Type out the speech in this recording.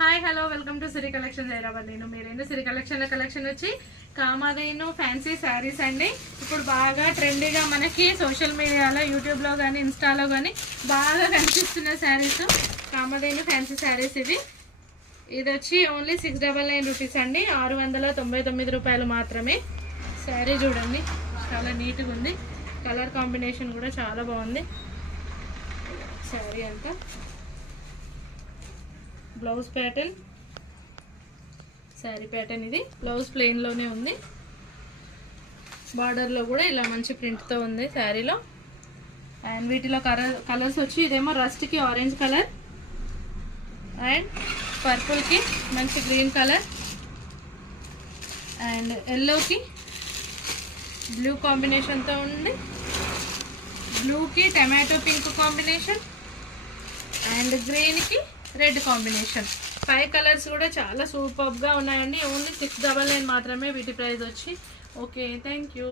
Hi hello welcome to Siri collections Hyderabad. నేను మీరైనా సిరి collection వచ్చి కామాధేను ఫ్యాన్సీ శారీస్ అండి. ఇప్పుడు బాగా ట్రెండీగా మనకి సోషల్ మీడియాలో యూట్యూబ్లో కానీ ఇన్స్టాలో కానీ బాగా కనిపిస్తున్న శారీస్ కామాధేను ఫ్యాన్సీ శారీస్. ఇది వచ్చి ఓన్లీ 699 రూపీస్ అండి, 699 రూపాయలు మాత్రమే. శారీ చూడండి చాలా నీట్గా ఉంది, కలర్ కాంబినేషన్ కూడా చాలా బాగుంది. శారీ అంతా బ్లౌజ్ ప్యాటర్న్, శారీ ప్యాటర్న్ ఇది. బ్లౌజ్ ప్లెయిన్లోనే ఉంది, బార్డర్లో కూడా ఇలా మంచి ప్రింట్తో ఉంది శారీలో. అండ్ వీటిలో కలర్స్ వచ్చి ఇదేమో రస్ట్కి ఆరెంజ్ కలర్ అండ్ పర్పుల్కి మంచి గ్రీన్ కలర్ అండ్ ఎల్లోకి బ్లూ కాంబినేషన్తో ఉంది, బ్లూకి టమాటో పింక్ కాంబినేషన్ అండ్ గ్రీన్కి రెడ్ కాంబినేషన్. 5 కలర్స్ కూడా చాలా సూపర్గా ఉన్నాయండి. ఓన్లీ 699 మాత్రమే వీటి ప్రైస్ వచ్చి. Okay, thank you.